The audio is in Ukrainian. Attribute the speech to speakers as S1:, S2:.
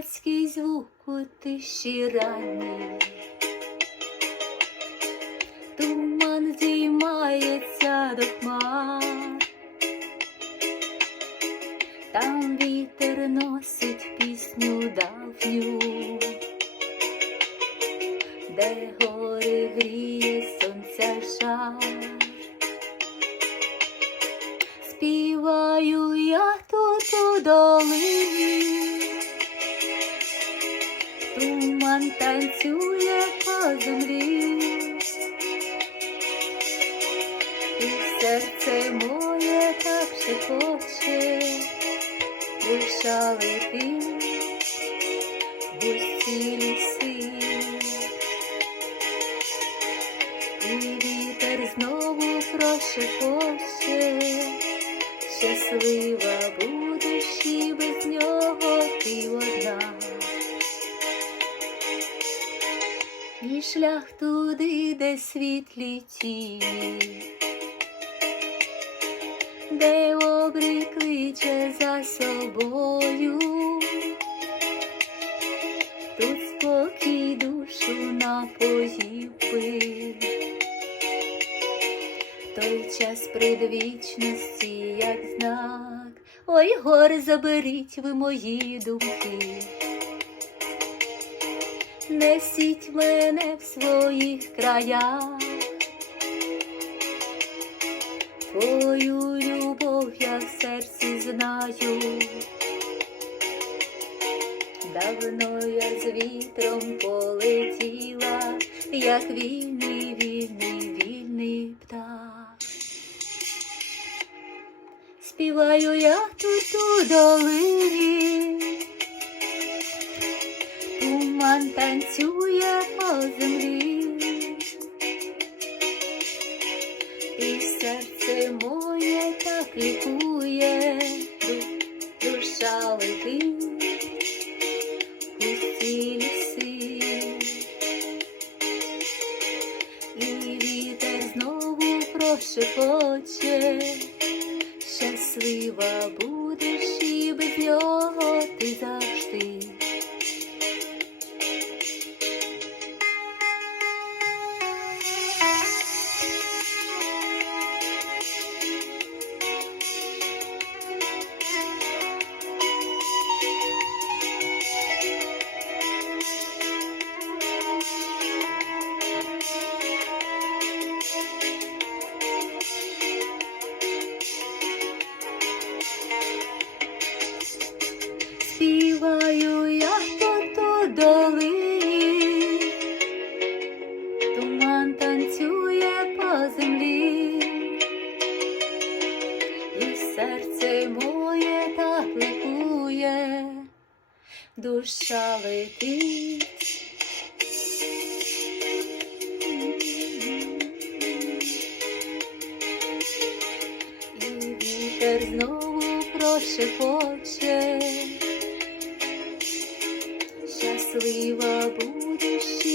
S1: звуку тиші ранній. Туман здіймається до хмар, там вітер носить пісню давню, де гори гріє сонця жар. Співаю я тут у долині, танцює по землі, і серце моє так шепоче, душа летить в усі ліси. І вітер знову прошепоче, щаслива туди, де світлі тіні, де обрій кличе за собою, тут спокій душу напоїв. Той час предвічності, як знак, ой, гори заберіть ви мої думки. Несіть мене в своїх краях, Твою любов я в серці знаю. Давно я з вітром полетіла, як вільний, вільний, вільний птах. Співаю я тут у долині, туман танцює по землі, і серце моє так лікує, душа летить усі ліси, і вітер знову прошепоче, щаслива будеш і без нього ти завжди. Долині, туман танцює по землі, і серце моє так ликує, душа летить. І вітер знову прошепоче, щаслива будеш